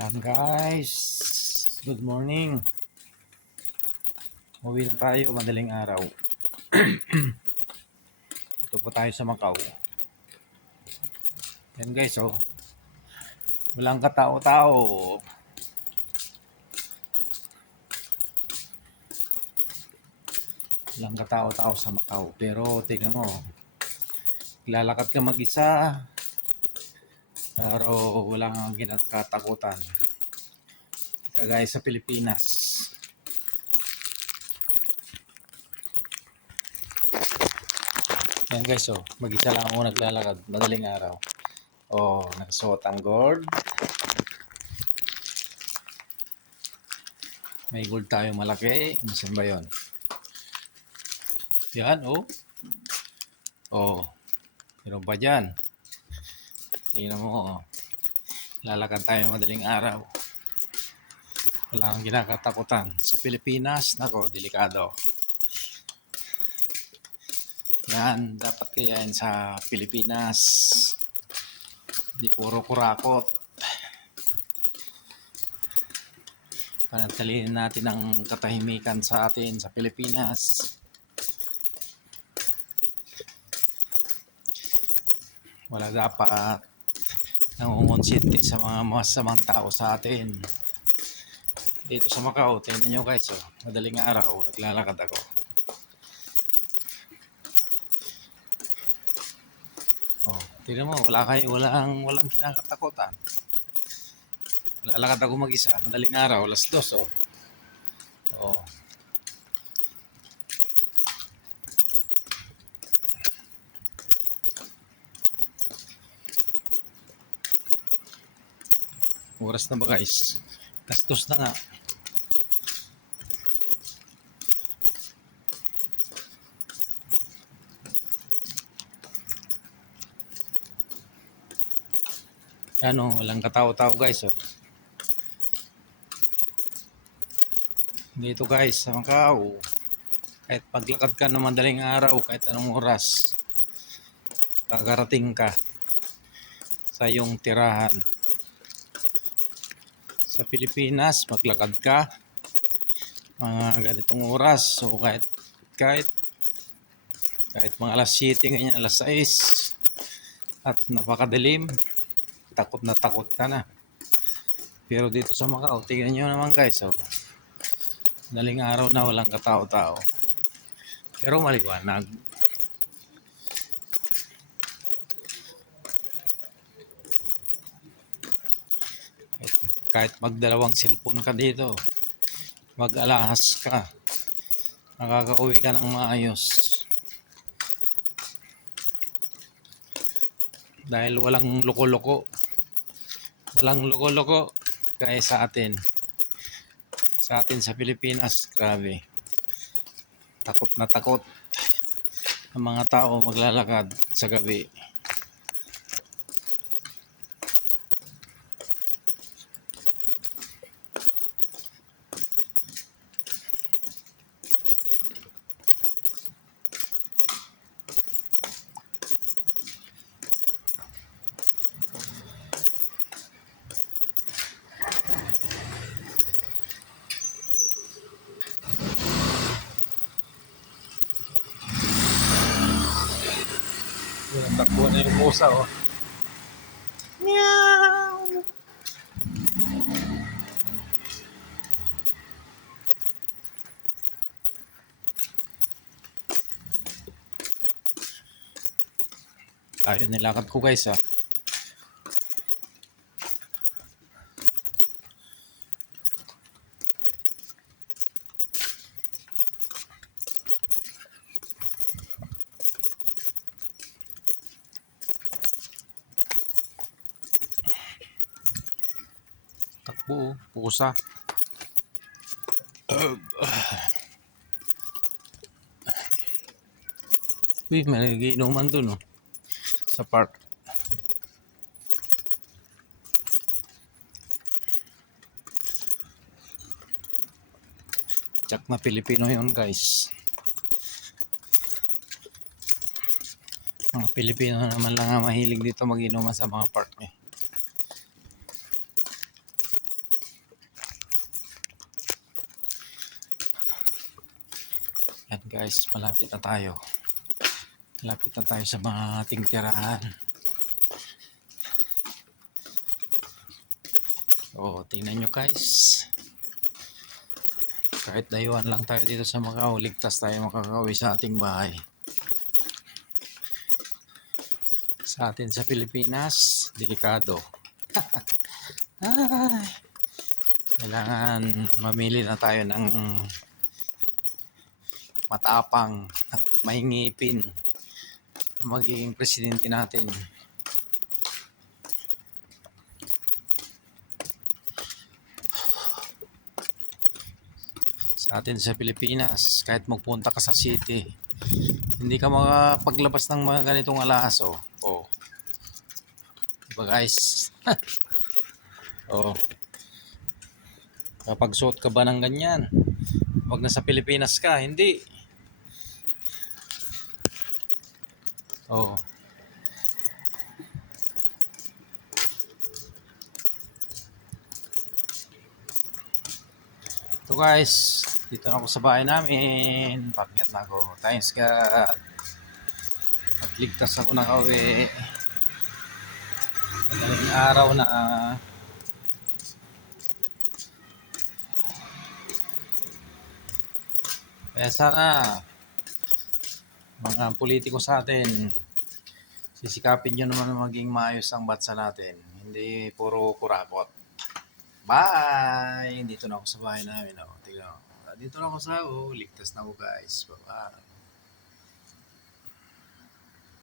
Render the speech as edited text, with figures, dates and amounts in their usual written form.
Yan guys, good morning. Uwi na tayo, madaling araw. Ito po tayo sa Macau. Yan guys, oh. Walang katao-tao. Walang katao-tao sa Macau. Pero tingnan mo, lalakad ka mag-isa. Pero walang kinakatakutan. Kagaya sa Pilipinas. Yan guys, oh. Mag-isa lang ako naglalakad, madaling araw. Oh, nakasuot ang gold. May gold tayo malaki. Saan ba yun? Yan, oh. Oh, meron pa dyan. Tingnan mo, oh. Lalakad tayo madaling araw. Wala kang kinakatakutan. Sa Pilipinas, nako, delikado. Yan, dapat kayain sa Pilipinas. Hindi puro kurakot. Panatilihin natin ang katahimikan sa atin sa Pilipinas. Wala dapat nangungonsinti sa mga masamang tao sa atin. Dito sa Macau, tingnan nyo guys, oh, madaling araw, naglalakad ako. Oh, tingnan mo, walang kinakatakutan. Lalakad ako mag-isa, madaling araw, alas 2, oh. Oh. Oras na ba guys? Alas 2 na nga. Ano, walang katao-tao guys, oh. Dito guys, sa Macau, kahit paglakad ka na madaling araw, kahit anong oras, kakarating ka sa iyong tirahan. Sa Pilipinas, maglakad ka mga ganitong oras, so kahit mga alas 7, ganyan, alas 6, at napakadilim, takot na takot ka na. Pero dito sa Macau, tingnan nyo naman guys, oh. Daling araw na walang katao-tao. Pero maliwanag. Kahit magdalawang cellphone ka dito, mag-alahas ka, nakakauwi ka ng maayos. Dahil walang loko-loko. Walang loko-loko gaya sa atin. Sa atin sa Pilipinas, grabe. Takot na takot ang mga tao maglalakad sa gabi. Takbo na yung pusa, oh. Meow! Layo nilakad ko guys, ah. Takbo, pusa. Uy, may nagiinuman dun, oh. Sa park. Tsak na Pilipino yun guys. Mga Pilipino naman lang ang mahilig dito mag-inuman sa mga park, eh. Guys, malapit na tayo. Malapit na tayo sa mga ating tirahan. Oh, tingnan nyo guys. Kahit dayuhan lang tayo dito sa Macau, ligtas tayo makakauwi sa ating bahay. Sa atin sa Pilipinas, delikado. Ay, kailangan mamili na tayo ng matapang at may ngipin na magiging presidente natin. Sa atin sa Pilipinas, kahit magpunta ka sa city, hindi ka makapaglabas ng mga ganitong alahas. Oh. Diba guys? Oh. Kapag suot ka ba ng ganyan, wag na sa Pilipinas ka, hindi. Oh. So guys, dito na ako sa bahay namin. Pakingat na ako. Thanks God. At ligtas ako nakauwi. Madaling araw na. Kaya sana mga politiko sa atin, sisikapin nyo naman maging maayos ang bansa natin. Hindi puro kurakot. Bye! Dito na ako sa bahay namin. Tingnan. Dito na ako sa ligtas na ako guys. Bye-bye.